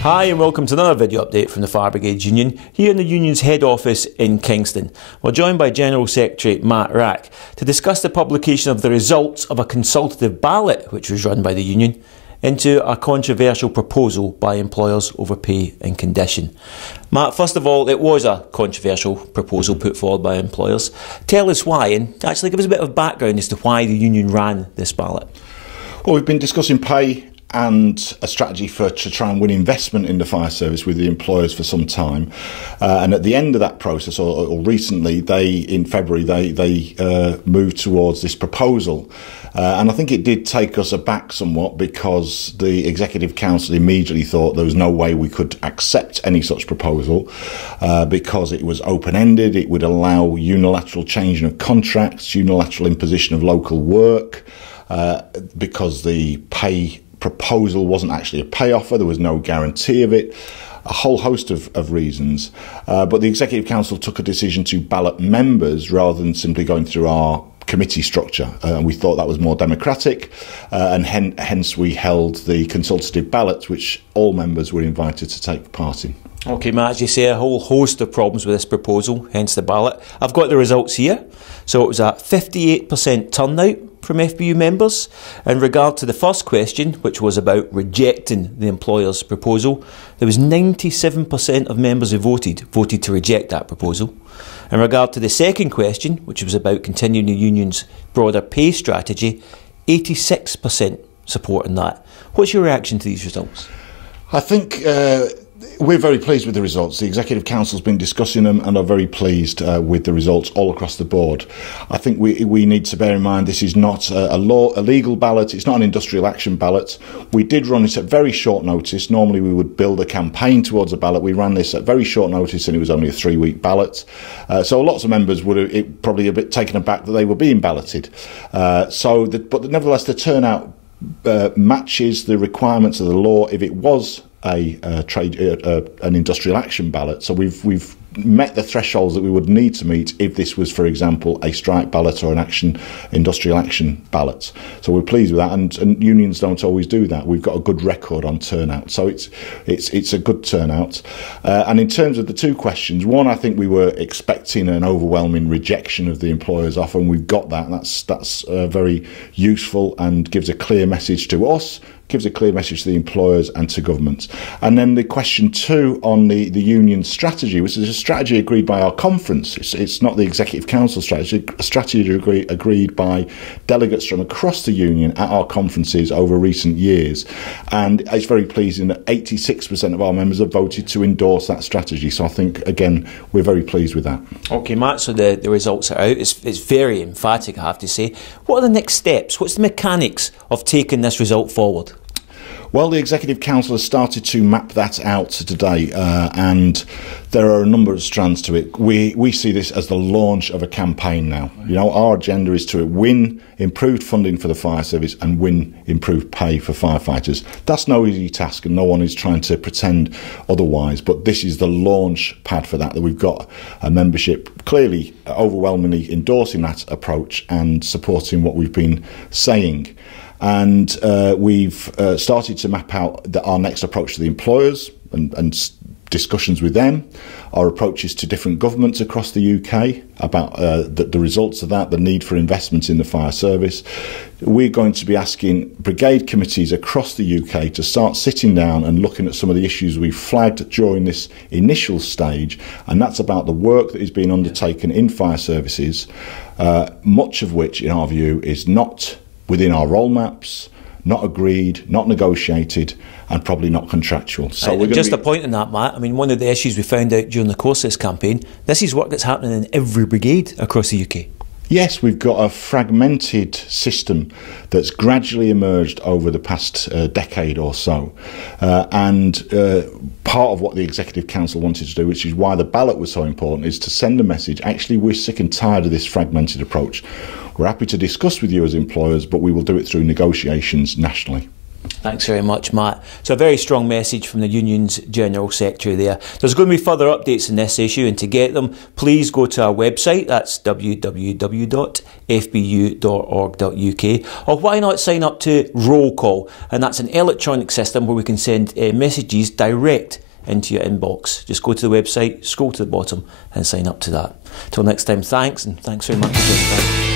Hi and welcome to another video update from the Fire Brigade Union here in the Union's head office in Kingston. We're joined by General Secretary Matt Rack to discuss the publication of the results of a consultative ballot which was run by the Union into a controversial proposal by employers over pay and condition. Matt, first of all, it was a controversial proposal put forward by employers. Tell us why, and actually give us a bit of background as to why the Union ran this ballot. Well, we've been discussing pay and a strategy to try and win investment in the fire service with the employers for some time, and at the end of that process, or recently, in February, they moved towards this proposal. And I think it did take us aback somewhat because the Executive Council immediately thought there was no way we could accept any such proposal because it was open-ended, it would allow unilateral changing of contracts, unilateral imposition of local work, because the pay proposal wasn't actually a pay offer, there was no guarantee of it, a whole host of reasons. But the Executive Council took a decision to ballot members rather than simply going through our committee structure, and we thought that was more democratic, and hence we held the consultative ballots, which all members were invited to take part in. OK, Matt, as you say, a whole host of problems with this proposal, hence the ballot. I've got the results here. So it was a 58% turnout from FBU members. In regard to the first question, which was about rejecting the employer's proposal, there was 97% of members who voted to reject that proposal. In regard to the second question, which was about continuing the Union's broader pay strategy, 86% supporting that. What's your reaction to these results? I think we're very pleased with the results. The Executive Council's been discussing them and are very pleased with the results all across the board. I think we need to bear in mind this is not a legal ballot, it's not an industrial action ballot. We did run it at very short notice. Normally we would build a campaign towards a ballot. We ran this at very short notice and it was only a 3-week ballot. So lots of members would have probably a bit taken aback that they were being balloted. But nevertheless the turnout matches the requirements of the law if it was an industrial action ballot. So we've met the thresholds that we would need to meet if this was, for example, a strike ballot or an industrial action ballot. So we're pleased with that, and unions don't always do that. We've got a good record on turnout, so it's a good turnout. And in terms of the two questions, one, I think we were expecting an overwhelming rejection of the employer's offer, and we've got that. That's very useful and gives a clear message to us, gives a clear message to the employers and to governments. And then the question two on the union strategy, which is a strategy agreed by our conference. It's not the Executive Council strategy, a strategy agreed by delegates from across the union at our conferences over recent years. And it's very pleasing that 86% of our members have voted to endorse that strategy. So I think, again, we're very pleased with that. OK, Matt, so the results are out. It's very emphatic, I have to say. What are the next steps? What's the mechanics of taking this result forward? Well, the Executive Council has started to map that out today, and there are a number of strands to it. We see this as the launch of a campaign now. You know, our agenda is to win improved funding for the fire service and win improved pay for firefighters. That's no easy task, and no one is trying to pretend otherwise, but this is the launch pad for that we've got a membership clearly overwhelmingly endorsing that approach and supporting what we've been saying. And we've started to map out our next approach to the employers and discussions with them, our approaches to different governments across the UK about the results of that, the need for investment in the fire service. We're going to be asking brigade committees across the UK to start sitting down and looking at some of the issues we've flagged during this initial stage, and that's about the work that is being undertaken in fire services, much of which, in our view, is not within our role maps, not agreed, not negotiated, and probably not contractual. So we're just a point on that, Matt. I mean, one of the issues we found out during the course of this campaign, this is work that's happening in every brigade across the UK. Yes, we've got a fragmented system that's gradually emerged over the past decade or so. And part of what the Executive Council wanted to do, which is why the ballot was so important, is to send a message. Actually, we're sick and tired of this fragmented approach. We're happy to discuss with you as employers, but we will do it through negotiations nationally. Thanks very much, Matt. So a very strong message from the Union's General Secretary there. There's going to be further updates on this issue, and to get them, please go to our website, that's www.fbu.org.uk, or why not sign up to Roll Call, and that's an electronic system where we can send messages direct into your inbox. Just go to the website, scroll to the bottom and sign up to that. Till next time, thanks, and thanks very much for joining us.